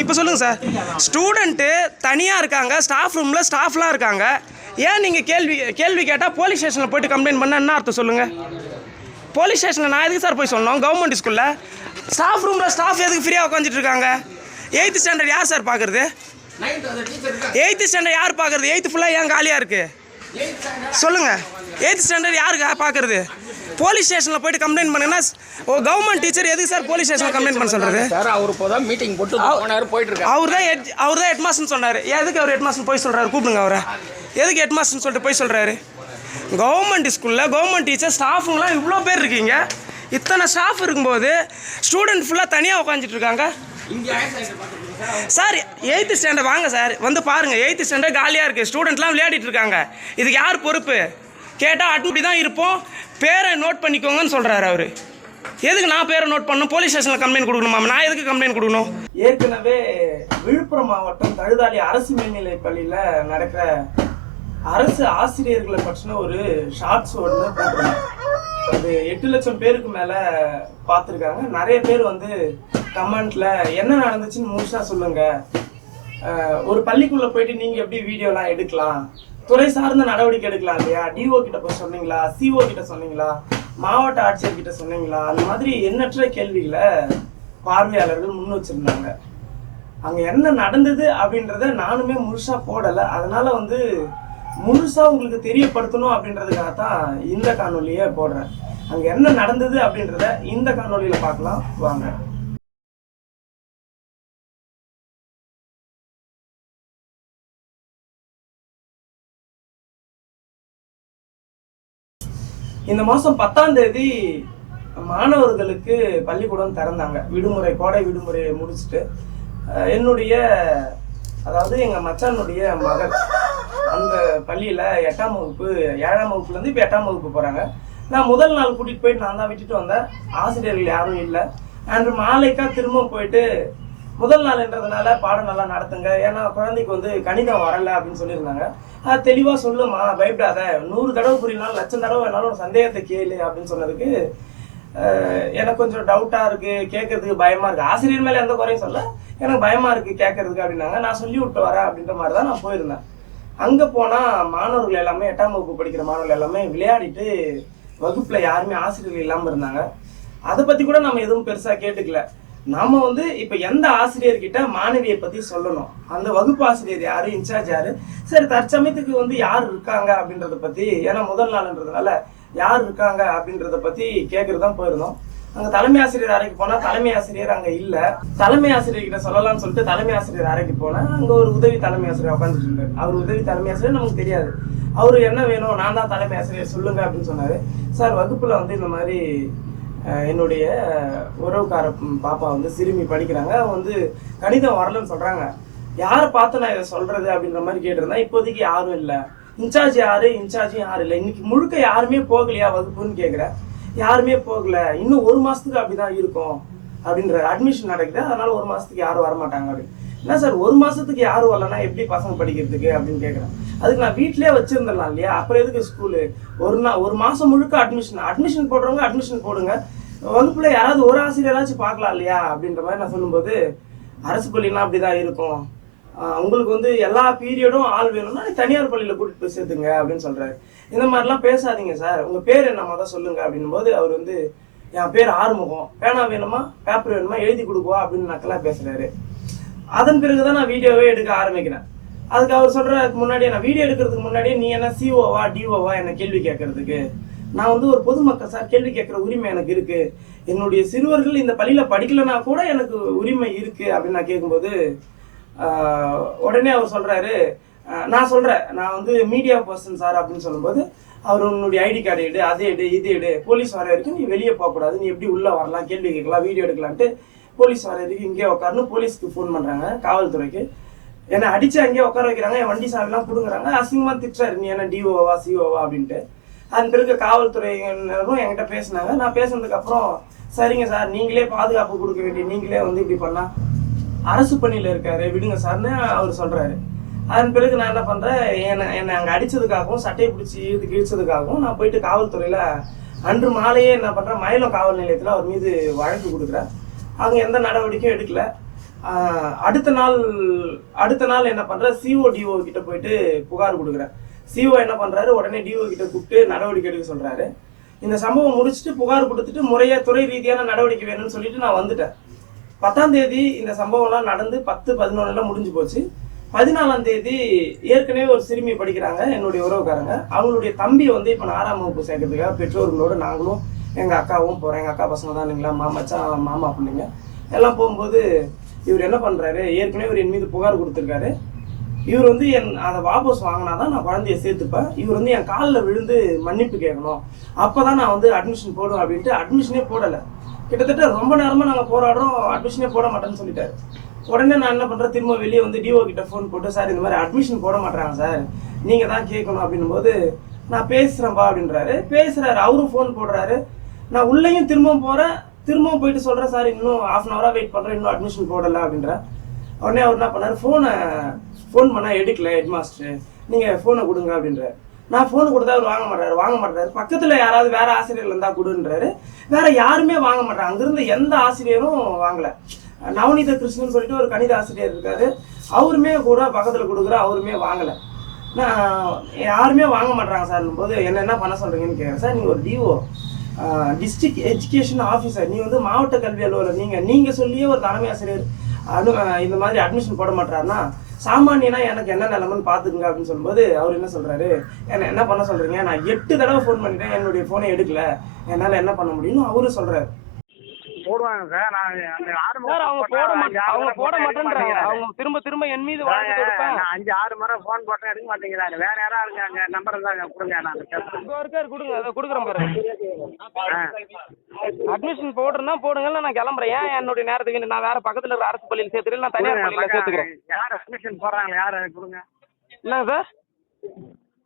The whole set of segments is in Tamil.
இப்போ சொல்லுங்கள் சார். ஸ்டூடெண்ட்டு தனியாக இருக்காங்க ஸ்டாஃப் ரூமில் ஸ்டாஃப்லாம் இருக்காங்க. ஏன் நீங்கள் கேள்வி கேள்வி கேட்டால் போலீஸ் ஸ்டேஷனில் போயிட்டு கம்ப்ளைண்ட் பண்ண என்ன அர்த்தம் சொல்லுங்கள் போலீஸ் ஸ்டேஷனில் நான் எதுக்கு சார் போய் சொல்லணும்? கவர்மெண்ட் ஸ்கூலில் ஸ்டாஃப் ரூமில் ஸ்டாஃப் எதுக்கு ஃப்ரீயாக உட்காந்துட்டு இருக்காங்க? எயித்து ஸ்டாண்டர்ட் யார் சார் பார்க்குறது எயித்து ஸ்டாண்டர்ட் யார் பார்க்குறது எயித்து ஃபுல்லாக ஏன் காலியாக இருக்குது சொல்லுங்கள் எயித்து ஸ்டாண்டர்ட் யாருக்கு பார்க்குறது போலீஸ் ஸ்டேஷனில் போயிட்டு கம்ப்ளைண்ட் பண்ணுங்கன்னா ஓ கவர்மெண்ட் டீச்சர் எதுக்கு சார் போலீஸ் ஸ்டேஷனில் கம்ப்ளைண்ட் பண்ண சொல்கிறது சார் அவர் இப்போதான் மீட்டிங் போட்டு போயிட்டு இருக்காரு. அவர் தான் ஹெட் அவர் தான் ஹெட்மாஸ்டர்னு சொன்னார். எதுக்கு அவர் ஹெட்மாஸ்டர் போய் சொல்கிறாரு கூப்பிடுங்க அவரை. எதுக்கு ஹெட்மாஸ்டர்னு சொல்லிட்டு போய் சொல்கிறாரு கவர்மெண்ட் ஸ்கூலில் கவர்மெண்ட் டீச்சர் ஸ்டாஃபுங்களாம் இவ்வளோ பேர் இருக்கீங்க. இத்தனை ஸ்டாஃப் இருக்கும்போது ஸ்டூடெண்ட் ஃபுல்லாக தனியாக உட்காந்துட்டு இருக்காங்க. சார் எயித்து ஸ்டாண்டர்ட் வாங்க சார். வந்து பாருங்கள் எயித்து ஸ்டாண்டர்ட் காலியாக இருக்குது ஸ்டூடெண்ட்லாம் விளையாடிட்டு இருக்காங்க. இதுக்கு யார் பொறுப்பு? கேட்டால் அப்படி தான் இருப்போம். பேரை நோட் பண்ணிக்கோங்கன்னு சொல்கிறாரு அவர். எதுக்கு நான் பேரை நோட் பண்ணணும்? போலீஸ் ஸ்டேஷனில் கம்ப்ளைண்ட் கொடுக்கணுமா? நான் எதுக்கு கம்ப்ளைண்ட் கொடுக்கணும்? ஏற்கனவே விழுப்புரம் மாவட்டம் தழுதாளி அரசு மேல்நிலை பள்ளியில் நடக்கிற அரசு ஆசிரியர்களை பற்றின ஒரு ஷார்ட்ஸ் ஒன்று போட்டிருந்தாங்க அது எட்டு லட்சம் பேருக்கு மேலே பார்த்துருக்காங்க. நிறைய பேர் வந்து கமெண்ட்ல என்ன நடந்துச்சுன்னு முழுசாக சொல்லுங்கள் ஒரு பள்ளிக்குள்ளே போயிட்டு நீங்கள் எப்படி வீடியோலாம் எடுக்கலாம்? துறை சார்ந்த நடவடிக்கை எடுக்கலாம் இல்லையா? டிஓ கிட்ட போய் சொன்னீங்களா? சிஓ கிட்ட சொன்னீங்களா? மாவட்ட ஆட்சியர் கிட்ட சொன்னீங்களா? அந்த மாதிரி எண்ணற்ற கேள்விகளை பார்வையாளர்கள் முன் வச்சிருந்தாங்க. அங்க என்ன நடந்தது அப்படின்றத நானுமே முழுசா போடல. அதனால வந்து முழுசா உங்களுக்கு தெரியப்படுத்தணும் அப்படின்றதுக்காக தான் இந்த காணொலியை போடுறேன். அங்க என்ன நடந்தது அப்படின்றத இந்த காணொலியில பார்க்கலாம். வாங்க. இந்த மாதம் பத்தாம் தேதி மாணவர்களுக்கு பள்ளிக்கூடம் திறந்தாங்க. விடுமுறை கோடை விடுமுறையை முடிச்சுட்டு என்னுடைய அதாவது எங்கள் மச்சானுடைய மகள் அந்த பள்ளியில் எட்டாம் வகுப்பு ஏழாம் வகுப்புலேருந்து இப்போ எட்டாம் வகுப்பு போகிறாங்க நான் முதல் நாள் கூட்டிகிட்டு போயிட்டு நான் தான் விட்டுட்டு வந்தேன். ஆசிரியர்கள் யாரும் இல்லை. அன்று மாலைக்கா திரும்ப போயிட்டு முதல் நாள்ன்றதுனால பாடம் நல்லா நடத்துங்க. ஏன்னா குழந்தைக்கு வந்து கணிதம் வரல அப்படின்னு சொல்லியிருந்தாங்க. அது தெளிவாக சொல்லுமா பயப்படாத. நூறு தடவை புரியலாம் லட்சம் தடவை வேணாலும் ஒரு சந்தேகத்தை கேளு அப்படின்னு சொன்னதுக்கு எனக்கு கொஞ்சம் டவுட்டாக இருக்குது கேட்கறதுக்கு பயமாக இருக்குது ஆசிரியர் மேலே எந்த குறையும் சொல்ல எனக்கு பயமாக இருக்குது கேட்கறதுக்கு அப்படின்னாங்க. நான் சொல்லி விட்டு வரேன் அப்படின்ற மாதிரி தான் நான் போயிருந்தேன். அங்கே போனால் மாணவர்கள் எல்லாமே எட்டாம் வகுப்பு படிக்கிற மாணவர்கள் எல்லாமே விளையாடிட்டு வகுப்பில் யாருமே ஆசிரியர்கள் இல்லாமல் இருந்தாங்க. அதை பற்றி கூட நம்ம எதுவும் பெருசாக கேட்டுக்கல. நாம வந்து இப்ப எந்த ஆசிரியர்கிட்ட மாணவியை பத்தி சொல்லணும்? அந்த வகுப்பு ஆசிரியர் யாரு? இன்சார்ஜ் யாரு? சரி தற்சமயத்துக்கு வந்து யார் இருக்காங்க அப்படின்றத பத்தி ஏன்னா முதல் நாள்ன்றதுனால யார் இருக்காங்க அப்படின்றத பத்தி கேட்குறது தான் போயிருந்தோம். அங்க தலைமை ஆசிரியர் அறைக்கு போனா தலைமை ஆசிரியர் அங்க இல்ல. தலைமை ஆசிரியர் கிட்ட சொல்லலாம்னு சொல்லிட்டு தலைமை ஆசிரியர் அறைக்கு போனா அங்க ஒரு உதவி தலைமை ஆசிரியர் உட்காந்துட்டு இருந்தாரு அவர் உதவி தலைமை ஆசிரியர் நமக்கு தெரியாது. அவரு என்ன வேணும்? நான் தான் தலைமை ஆசிரியர் சொல்லுங்க அப்படின்னு சொன்னாரு. சார் வகுப்புல வந்து இந்த மாதிரி என்னுடைய உறவுக்கார பாப்பா வந்து சிறுமி படிக்கிறாங்க. அவங்க வந்து கணிதம் வரலன்னு சொல்றாங்க. யாரை பார்த்து நான் இதை சொல்றது அப்படின்ற மாதிரி கேட்டிருந்தேன் இப்போதைக்கு யாரும் இல்லை. இன்சார்ஜ் யாரு? இன்சார்ஜும் யாரும் இல்லை. இன்னைக்கு முழுக்க யாருமே போகலையா வகுப்புன்னு கேட்குறேன் யாருமே போகல. இன்னும் ஒரு மாசத்துக்கு அப்படிதான் இருக்கும். அப்படின்ற அட்மிஷன் நடக்குது. அதனால ஒரு மாசத்துக்கு யாரும் வர மாட்டாங்க அப்படின்னு என்ன சார் ஒரு மாசத்துக்கு யாரும் வரலன்னா எப்படி பசங்க படிக்கிறதுக்கு அப்படின்னு கேட்குறேன் அதுக்கு நான் வீட்லயே வச்சிருந்துடலாம் இல்லையா? அப்புறம் எதுக்கு ஸ்கூலு ஒரு நாள் ஒரு மாசம் முழுக்க அட்மிஷன் அட்மிஷன் போடுறவங்க அட்மிஷன் போடுங்க. வகுப்புல யாராவது ஒரு ஆசிரியராச்சும் பார்க்கலாம் இல்லையா? அப்படின்ற மாதிரி நான் சொல்லும்போது அரசு பள்ளினா அப்படிதான் இருக்கும். உங்களுக்கு வந்து எல்லா பீரியடும் ஆள் வேணும்னா தனியார் பள்ளியில கூட்டிட்டு போய் சேர்த்துங்க அப்படின்னு சொல்றாரு. இந்த மாதிரிலாம் பேசாதீங்க சார். உங்க பேர் என்ன மொதல் சொல்லுங்க அப்படின்னும் போது அவர் வந்து என் பேர் ஆறுமுகம். பேனா வேணுமா? பேப்பர் வேணுமா? எழுதி கொடுக்குவா? அப்படின்னு நக்கலா பேசுறாரு. அதன் பிறகு தான் நான் வீடியோவே எடுக்க ஆரம்பிக்கிறேன். அதுக்கு அவர் சொல்கிற முன்னாடியே நான் வீடியோ எடுக்கிறதுக்கு முன்னாடியே நீ என்ன சிஓவா டிஓவா என்ன கேள்வி கேட்கறதுக்கு? நான் வந்து ஒரு பொதுமக்கள் சார் கேள்வி கேட்குற உரிமை எனக்கு இருக்கு. என்னுடைய சிறுவர்கள் இந்த பள்ளியில் படிக்கலைன்னா கூட எனக்கு உரிமை இருக்கு அப்படின்னு நான் கேட்கும்போது உடனே அவர் சொல்கிறாரு நான் சொல்கிறேன் நான் வந்து மீடியா பர்சன் சார் அப்படின்னு சொல்லும்போது அவர் உன்னுடைய ஐடி கார்டு எடு அது எடு இது எடு போலீஸ் வர வரைக்கும் நீ வெளியே போகக்கூடாது. நீ எப்படி உள்ளே வரலாம் கேள்வி கேட்கலாம் வீடியோ எடுக்கலான்ட்டு போலீஸ் வர வரைக்கும் இங்கே உட்காருன்னு போலீஸ்க்கு ஃபோன் பண்ணுறாங்க காவல்துறைக்கு. என்னை அடிச்சு அங்கேயே உட்கார வைக்கிறாங்க என் வண்டி சாவிலாம் பிடுங்குறாங்க. அசிங்கமாக திட்டுறாரு நீ என்ன டிஓவா சிஓவா அப்படின்ட்டு. அந்த பிறகு காவல்துறையினரும் என்கிட்ட பேசினாங்க. நான் பேசினதுக்கப்புறம் சரிங்க சார் நீங்களே பாதுகாப்பு கொடுக்க வேண்டிய நீங்களே வந்து இப்படி பண்ணால் அரசு பணியில் இருக்காரு விடுங்க சார்னு அவர் சொல்கிறாரு அதன் பிறகு நான் என்ன பண்ணுறேன் என்னை என்னை அங்கே அடித்ததுக்காகவும் சட்டையை பிடிச்சி இழுத்து கிழிச்சதுக்காகவும் நான் போயிட்டு காவல்துறையில் அன்று மாலையே என்ன பண்ணுறேன் மயிலம் காவல் நிலையத்தில் அவர் மீது வழக்கு கொடுக்குறேன். அவங்க எந்த நடவடிக்கையும் எடுக்கல. அடுத்த நாள் அடுத்த நாள் என்ன பண்ற சிஓ டிஓ கிட்ட போயிட்டு புகார் கொடுக்குறேன் சிஓ என்ன பண்றாரு? உடனே டிஓ கிட்ட கூப்பிட்டு நடவடிக்கை எடுக்க சொல்றாரு. இந்த சம்பவம் முடிச்சுட்டு புகார் கொடுத்துட்டு முறையா துறை ரீதியான நடவடிக்கை வேணும்னு சொல்லிட்டு நான் வந்துட்டேன். பத்தாம் தேதி இந்த சம்பவம்லாம் நடந்து பத்து பதினொன்னுல முடிஞ்சு போச்சு. பதினாலாம் தேதி ஏற்கனவே ஒரு சிறுமி படிக்கிறாங்க என்னுடைய உறவுக்காரங்க. அவங்களுடைய தம்பி வந்து இப்போ நான் ஆறாம் வகுப்பு சேர்க்கறதுக்காக பெற்றோர்களோடு நாங்களும் எங்கள் அக்காவும் போகிறேன் எங்கள் அக்கா பசங்க தான் இல்லைங்களா? மாமச்சான் மாமா பிள்ளைங்க. எல்லாம் போகும்போது இவர் என்ன பண்ணுறாரு ஏற்கனவே இவர் என் மீது புகார் கொடுத்துருக்காரு. இவர் வந்து என் அதை வாபஸ் வாங்கினா தான் நான் குழந்தைய சேர்த்துப்பேன். இவர் வந்து என் காலில் விழுந்து மன்னிப்பு கேட்கணும். அப்போ தான் நான் வந்து அட்மிஷன் போடுவேன் அப்படின்ட்டு அட்மிஷனே போடலை. கிட்டத்தட்ட ரொம்ப நேரமாக நாங்கள் போராடுறோம். அட்மிஷனே போட மாட்டேன்னு சொல்லிட்டாரு. உடனே நான் என்ன பண்ணுறேன் திரும்ப வெளியே வந்து டிஓ கிட்ட ஃபோன் போட்டு சார் இந்த மாதிரி அட்மிஷன் போட மாட்டாங்க சார். நீங்கள் தான் கேட்கணும் அப்படின்னும் போது நான் பேசுகிறேன்ப்பா அப்படின்றாரு. பேசுகிறாரு அவரும் ஃபோன் போடுறாரு. நான் உள்ளேயும் திரும்பவும் போகிறேன் திரும்பவும் போயிட்டு சொல்கிறேன் சார் இன்னும் ஹாஃப் அன் அவராக வெயிட் பண்ணுறேன் இன்னும் அட்மிஷன் போடலை அப்படின்றேன் உடனே அவர் என்ன பண்ணார்? ஃபோனை ஃபோன் பண்ணால் எடுக்கல ஹெட் மாஸ்டர் நீங்கள் ஃபோனை கொடுங்க அப்படின்றாரு. நான் ஃபோன் கொடுத்தா அவர் வாங்க மாட்டாரு வாங்க மாட்டாரு. பக்கத்தில் யாராவது வேற ஆசிரியர்கள் இருந்தால் கொடுன்றாரு. வேற யாருமே வாங்க மாட்டாங்க அங்கிருந்த எந்த ஆசிரியரும் வாங்கலை. நவநீத கிருஷ்ணன் சொல்லிட்டு ஒரு கணித ஆசிரியர் இருக்காரு. அவருமே கூட பக்கத்தில் கொடுக்குற அவருமே வாங்கலை. நான் யாருமே வாங்க மாட்டாங்க சார் போது என்ன என்ன பண்ண சொல்றீங்கன்னு கேட்குறேன் சார் நீங்க ஒரு டிஓ டிஸ்ட்ரிக்ட் எஜுகேஷன் ஆஃபீஸர் நீ வந்து மாவட்ட கல்வி அலுவலர். நீங்க நீங்க சொல்லியே ஒரு தலைமை ஆசிரியர் அனு இந்த மாதிரி அட்மிஷன் போட மாட்டாருன்னா சாமானியனா எனக்கு என்ன நிலமன்னு பார்த்துக்குங்க அப்படின்னு சொல்லும்போது அவர் என்ன சொல்றாரு? என்ன என்ன பண்ண சொல்றீங்க? நான் எட்டு தடவை ஃபோன் பண்ணிட்டேன். என்னுடைய ஃபோனை எடுக்கல. என்னால என்ன பண்ண முடியும்னு அவரும் சொல்றாரு. போடுவாங்க சார். நான் ஆரம்ப சார் அவங்க போட மாட்டாங்க அவங்க போட மாட்டேன்றாங்க. அவங்க திரும்ப திரும்ப என் மீது வழக்கு தொடுப்பேன் நான் அஞ்சு ஆறு முறை ஃபோன் போட்டேன் எடுக்க மாட்டேங்கிறாரு. வேற யாரா இருக்காங்க நம்பர் இருந்தாங்க கொடுங்க நான் இப்போ இருக்காரு கொடுங்க அதை கொடுக்குறேன் பாருங்க. அட்மிஷன் போடுறேன்னா போடுங்க நான் கிளம்புறேன். ஏன் என்னுடைய நேரத்துக்கு? நான் வேற பக்கத்துல இருக்கிற அரசு பள்ளியில் சேர்த்துறேன் நான் தனியார் பள்ளியில சேர்த்துக்கிறேன். யார் அட்மிஷன் போடுறாங்க யார் கொடுங்க? என்னங்க சார்?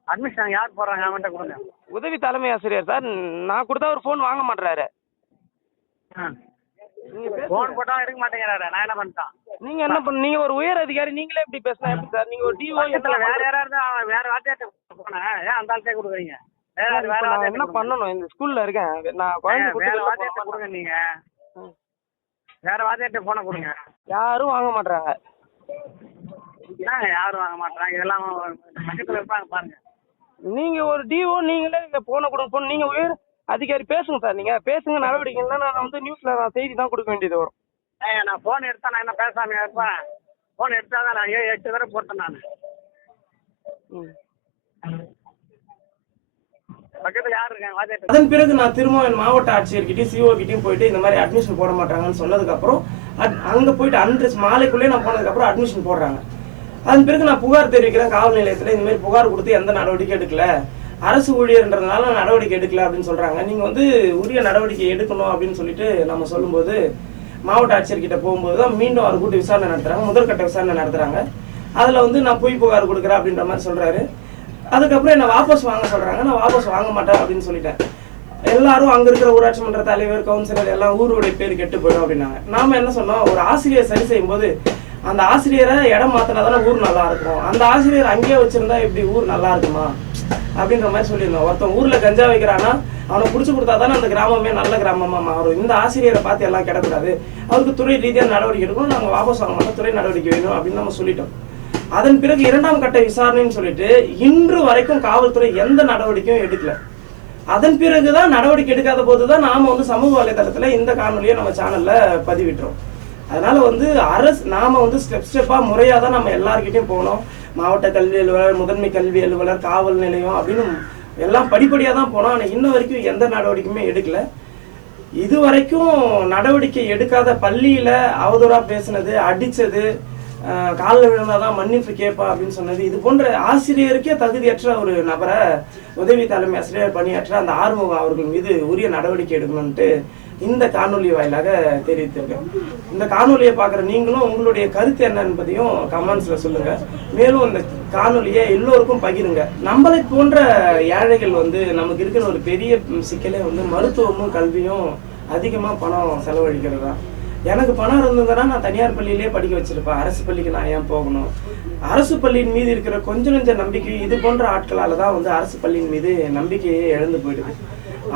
அட்மிஷன் யார் போடுறாங்க அவன்கிட்ட கொடுங்க. உதவி தலைமை ஆசிரியர் சார் நான் கொடுத்தா ஒரு ஃபோன் வாங்க மாட்டேறாரு ஃபோன் போட்டாலும் எடுக்க மாட்டேங்கிறாரு நான் என்ன பண்ணிட்டான்? நீங்க என்ன பண்ண நீங்க ஒரு உயர் அதிகாரி நீங்களே இப்படி பேசினா எப்படி சார்? நீங்க ஒரு டிஓ வேற யாரா இருந்தா வேற வாத்தியார்ட்ட போனேன் ஏன் அந்த ஆள்கிட்ட கொடுக்குறீங்க? என்ன. பண்ணணும்? இந்த ஸ்கூல்ல இருக்கேன். நான் குழந்தை வேற போக கொடுங்க. நீங்க. வேற வாத்தியார்ட்ட போன கொடுங்க. யாரும் வாங்க மாட்டாங்க யாரும் வாங்க மாட்டாங்க இதெல்லாம் பக்கத்துல இருப்பாங்க பாருங்க. நீங்க ஒரு டிஓ நீங்களே இந்த போனை கொடுங்க. போன் நீங்க உயர் அதிகாரி பேசுங்க சார். நீங்க பேசுங்க நடவடிக்கை இல்லைன்னா நான் வந்து நியூஸ்ல நான் செய்தி தான் கொடுக்க வேண்டியது வரும். ஏய் நான் ஃபோன் எடுத்தா நான் என்ன பேசாம இருப்பேன்? ஃபோன் எடுத்தா தான் நான் ஏழு எட்டு தடவை போட்டேன் நான். பக்கத்துல யார் இருக்காங்க? அதன் பிறகு நான் திரும்ப என் மாவட்ட ஆட்சியர்கிட்டயும் சிஓ கிட்டயும் போயிட்டு இந்த மாதிரி அட்மிஷன் போட மாட்டாங்கன்னு சொன்னதுக்கு அப்புறம் அட்- அங்க போயிட்டு அன்று மாலைக்குள்ளே நான் போனதுக்கு அப்புறம் அட்மிஷன் போடுறாங்க. அதன் பிறகு நான் புகார் தெரிவிக்கிறேன் காவல் நிலையத்துல இந்த மாதிரி புகார் கொடுத்து எந்த நடவடிக்கை எடுக்கல. அரசு ஊழியர்ன்றதுனால நடவடிக்கை எடுக்கல அப்படின்னு சொல்றாங்க. நீங்க வந்து உரிய நடவடிக்கை எடுக்கணும் அப்படின்னு சொல்லிட்டு நம்ம சொல்லும்போது மாவட்ட ஆட்சியர்கிட்ட போகும்போது தான் மீண்டும் அவர் கூட்டு விசாரணை நடத்துறாங்க. முதற்கட்ட விசாரணை நடத்துறாங்க. அதுல வந்து நான் பொய் புகார் கொடுக்குறேன் அப்படின்ற மாதிரி சொல்றாரு. அதுக்கப்புறம் என்னை வாபஸ் வாங்க சொல்றாங்க. நான் வாபஸ் வாங்க மாட்டேன் அப்படின்னு சொல்லிட்டேன். எல்லாரும் அங்க இருக்கிற ஊராட்சி மன்ற தலைவர் கவுன்சிலர் எல்லாம் ஊருடைய பேர் கெட்டு போயிடும் அப்படின்னாங்க. நாம என்ன சொன்னோம்? ஒரு ஆசிரியர் சரி செய்யும் போது அந்த ஆசிரியரை இடம் மாத்தினா தானே ஊர் நல்லா இருக்கும். அந்த ஆசிரியர் அங்கேயே வச்சிருந்தா எப்படி ஊர் நல்லா இருக்குமா? அப்படின்ற மாதிரி சொல்லியிருந்தோம். ஒருத்தன் ஊரில் கஞ்சா வைக்கிறானா அவனை பிடிச்சி கொடுத்தா தானே அந்த கிராமமே நல்ல கிராமமாக மாறும். இந்த ஆசிரியரை பார்த்து எல்லாம் கிடக்கூடாது அவருக்கு துறை ரீதியாக நடவடிக்கை எடுக்கணும். நாங்கள் வாபஸ் வாங்க மாட்டோம் துறை நடவடிக்கை வேணும் அப்படின்னு நம்ம சொல்லிட்டோம். அதன் பிறகு இரண்டாம் கட்ட விசாரணைன்னு சொல்லிட்டு இன்று வரைக்கும் காவல்துறை எந்த நடவடிக்கையும் எடுக்கல. அதன் பிறகுதான் நடவடிக்கை எடுக்காத போது தான் நாம வந்து சமூக வலைதளத்துல இந்த காணொலியை நம்ம சேனல்ல பதிவிட்டுறோம். அதனால வந்து அரசு நாம வந்து ஸ்டெப் ஸ்டெப்பா முறையாக தான் நம்ம எல்லார்கிட்டயும் போகணும். மாவட்ட கல்வி அலுவலர் முதன்மை கல்வி அலுவலர் காவல் நிலையம் அப்படின்னு எல்லாம் படிப்படியாக தான் போனோம். ஆனா இன்ன வரைக்கும் எந்த நடவடிக்கையுமே எடுக்கல. இது வரைக்கும் நடவடிக்கை எடுக்காத பள்ளியில அவதூறாக பேசுனது அடிச்சது காலில் விழுந்தால் தான் மன்னிப்பு கேட்பா அப்படின்னு சொன்னது. இது போன்ற ஆசிரியருக்கே தகுதியற்ற ஒரு நபரை உதவி தலைமை ஆசிரியர் பணியாற்ற அந்த ஆறுமுகம் அவர்கள் மீது உரிய நடவடிக்கை எடுக்கணும்ட்டு இந்த காணொலி வாயிலாக தெரிவித்திருக்கேன். இந்த காணொலியை பார்க்குற நீங்களும் உங்களுடைய கருத்து என்ன என்பதையும் கமெண்ட்ஸில் சொல்லுங்கள் மேலும் இந்த காணொலியை எல்லோருக்கும் பகிருங்க. நம்மளை போன்ற ஏழைகள் வந்து நமக்கு இருக்கிற ஒரு பெரிய சிக்கலே வந்து மருத்துவமும் கல்வியும் அதிகமாக பணம் செலவழிக்கிறது தான் எனக்கு பணம் இருந்ததுன்னா நான் தனியார் பள்ளியிலே படிக்க வச்சிருப்பேன். அரசு பள்ளிக்கு நான் ஏன் போகணும்? அரசு பள்ளியின் மீது இருக்கிற கொஞ்ச கொஞ்சம் நம்பிக்கை இது போன்ற ஆட்களால் தான் வந்து அரசு பள்ளியின் மீது நம்பிக்கையே இழந்து போயிடுது.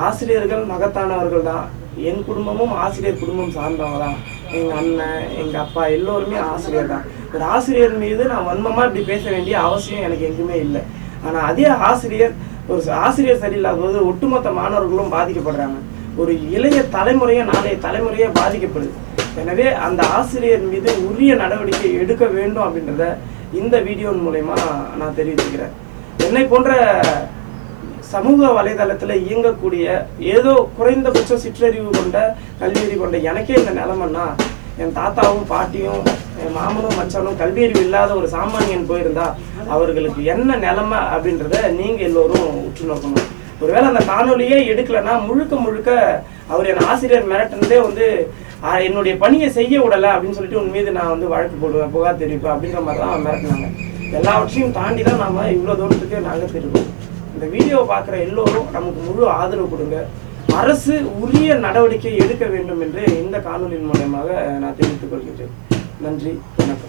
ஆசிரியர்கள் மகத்தானவர்கள் தான். என் குடும்பமும் ஆசிரியர் குடும்பம் சார்ந்தவங்க தான். எங்கள் அண்ணன் எங்கள் அப்பா எல்லோருமே ஆசிரியர் தான். ஒரு ஆசிரியர் மீது நான் வன்மமாக இப்படி பேச வேண்டிய அவசியம் எனக்கு எங்குமே இல்லை. ஆனால் அதே ஆசிரியர் ஒரு ஆசிரியர் சரியில்லாத போது ஒட்டுமொத்த மாணவர்களும் பாதிக்கப்படுறாங்க. ஒரு இளைய தலைமுறையை நாளைய தலைமுறையே பாதிக்கப்படுது. எனவே அந்த ஆசிரியர் மீது உரிய நடவடிக்கை எடுக்க வேண்டும் அப்படின்றத இந்த வீடியோன் மூலயமா நான் தெரிவிச்சுக்கிறேன். என்னை போன்ற சமூக வலைதளத்தில் இயங்கக்கூடிய ஏதோ குறைந்தபட்ச சிற்றறிவு கொண்ட கல்வியறிவு கொண்ட எனக்கே இந்த நிலமன்னா என் தாத்தாவும் பாட்டியும் என் மாமனும் மச்சானும் கல்வியறிவு இல்லாத ஒரு சாமானியன் போயிருந்தா அவர்களுக்கு என்ன நிலைமை அப்படின்றத நீங்க எல்லோரும் உற்று நோக்கணும் ஒருவேளை அந்த காணொலியே எடுக்கலைன்னா முழுக்க முழுக்க அவர் என் ஆசிரியர் மிரட்டினதே வந்து என்னுடைய பணியை செய்ய விடலை அப்படின்னு சொல்லிட்டு உன் மீது நான் வந்து வழக்கு போடுவேன் புகார் தெரிவிப்பேன் அப்படின்ற மாதிரி தான் மிரட்டினாங்க. எல்லாவற்றையும் தாண்டி தான் நாம் இவ்வளோ தூரத்துக்கு நாங்கள் நகர்த்திருக்கோம் இந்த வீடியோவை பார்க்குற எல்லோரும் நமக்கு முழு ஆதரவு கொடுங்க. அரசு உரிய நடவடிக்கை எடுக்க வேண்டும் என்று இந்த காணொலியின் மூலயமாக நான் தெரிவித்துக் கொள்கிறேன் நன்றி வணக்கம்.